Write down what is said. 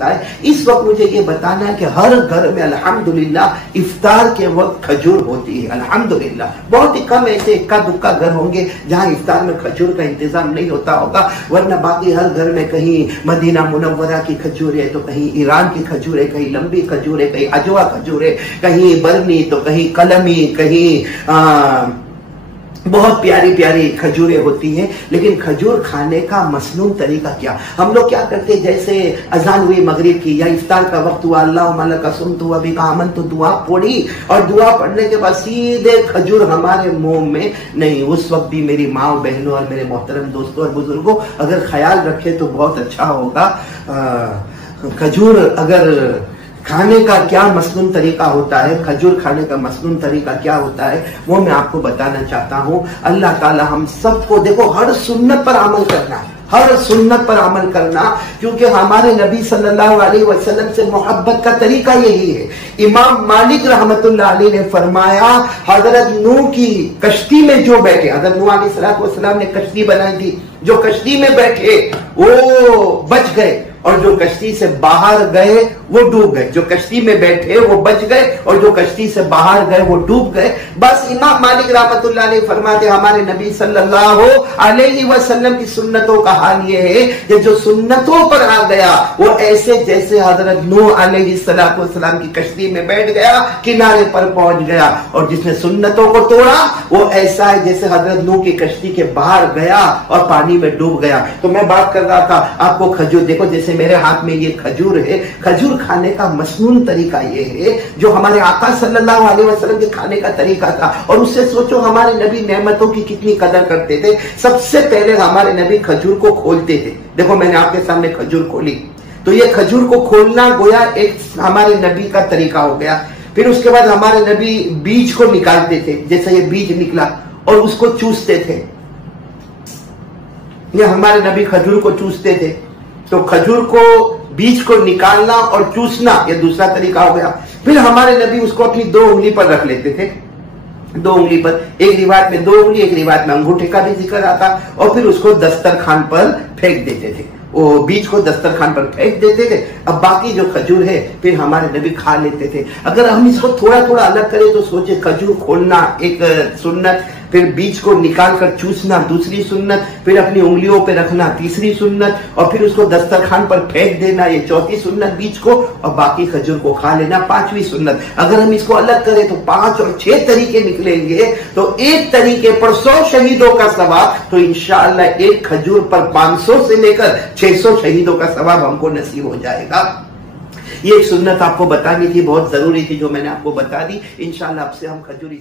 इस वक्त मुझे ये बताना है कि हर घर में अल्हम्दुलिल्लाह इफ्तार के वक्त खजूर होती है। अल्हम्दुलिल्लाह बहुत ही कम ऐसे इक्का दुक्का घर होंगे जहां इफ्तार में खजूर का इंतजाम नहीं होता होगा, वरना बाकी हर घर में कहीं मदीना मुनव्वरा की खजूर है तो कहीं ईरान की खजूर है, कहीं लंबी खजूर है, कहीं अजवा खजूर है, कहीं बरनी तो कहीं कलमी, कहीं बहुत प्यारी प्यारी खजूरें होती हैं। लेकिन खजूर खाने का मसनून तरीका क्या? हम लोग क्या करते हैं, जैसे अजान हुई मगरिब की या इफ्तार का वक्त हुआ, अल्लाह माला सुन तो अभी कामन तो दुआ पड़ी और दुआ पढ़ने के बाद सीधे खजूर हमारे मुंह में नहीं। उस वक्त भी मेरी माँ बहनों और मेरे मोहतरम दोस्तों और बुजुर्गों अगर ख्याल रखे तो बहुत अच्छा होगा। खजूर अगर खाने का क्या मसनून तरीका होता है, खजूर खाने का मसनून तरीका क्या होता है, वो मैं आपको बताना चाहता हूँ। अल्लाह ताला हम सबको देखो हर सुन्नत पर अमल करना है, हर सुन्नत पर अमल करना, क्योंकि हमारे नबी सल्लल्लाहु अलैहि वसल्लम से मोहब्बत का तरीका यही है। इमाम मालिक रहमतुल्लाह अलैह ने फरमाया, हजरत नूह की कश्ती में जो बैठे, हजरत नूह अलैहिस्सलाम ने कश्ती बनाई थी, जो कश्ती में बैठे वो बच गए और जो कश्ती से बाहर गए वो डूब गए। जो कश्ती में बैठे वो बच गए और जो कश्ती से बाहर गए वो डूब गए। बस इमाम मालिक रहमतुल्लाह अलैह फरमाते हमारे नबी सल्लल्लाहु अलैहि वसल्लम की सुन्नतों का हाल ये है कि जो सुन्नतों पर आ गया वो ऐसे जैसे हजरत नूह अलैहिस्सलाम की कश्ती में बैठ गया, किनारे पर पहुंच गया, और जिसने सुन्नतों को तोड़ा वो ऐसा है जैसे हजरत नूह की कश्ती के बाहर गया और पानी में डूब गया। तो मैं बात कर रहा था आपको खजूर, देखो जैसे मेरे हाथ में ये खजूर है, खजूर खाने का मसनून तरीका ये है जो हमारे आका सल्लल्लाहु अलैहि वसल्लम के खाने का तरीका था। और उससे सोचो हमारे नबी नेमतों की कितनी कदर करते थे। सबसे पहले हमारे नबी खजूर को खोलते थे। देखो मैंने आपके सामने खजूर खोली, तो ये खजूर को खोलना गोया एक हमारे नबी का तरीका हो गया। फिर उसके बाद हमारे नबी बीज को निकालते थे, जैसे ये बीज निकला और उसको चूसते थे। ये हमारे नबी खजूर को चूसते थे, तो खजूर को बीज को निकालना और चूसना ये दूसरा तरीका हो गया। फिर हमारे नबी उसको अपनी 2 उंगली पर रख लेते थे, 2 उंगली पर, एक रिवायत में 2 उंगली, एक रिवायत में अंगूठे का भी जिक्र आता, और फिर उसको दस्तरखान पर फेंक देते थे। वो बीज को दस्तरखान पर फेंक देते थे। अब बाकी जो खजूर है फिर हमारे नबी खा लेते थे। अगर हम इसको थोड़ा थोड़ा अलग करें तो सोचे, खजूर खोलना एक सुन्नत, फिर बीज को निकालकर चूसना दूसरी सुन्नत, फिर अपनी उंगलियों पे रखना तीसरी सुन्नत, और फिर उसको दस्तरखान पर फेंक देना ये चौथी सुन्नत बीज को, और बाकी खजूर को खा लेना पांचवी सुन्नत। अगर हम इसको अलग करें तो 5 और 6 तरीके निकलेंगे, तो एक तरीके पर 100 शहीदों का सवाब, तो इंशाअल्लाह एक खजूर पर 500 से लेकर 600 शहीदों का सवाब हमको नसीब हो जाएगा। ये एक सुन्नत आपको बतानी थी, बहुत जरूरी थी, जो मैंने आपको बता दी। इंशाअल्लाह आपसे हम खजूर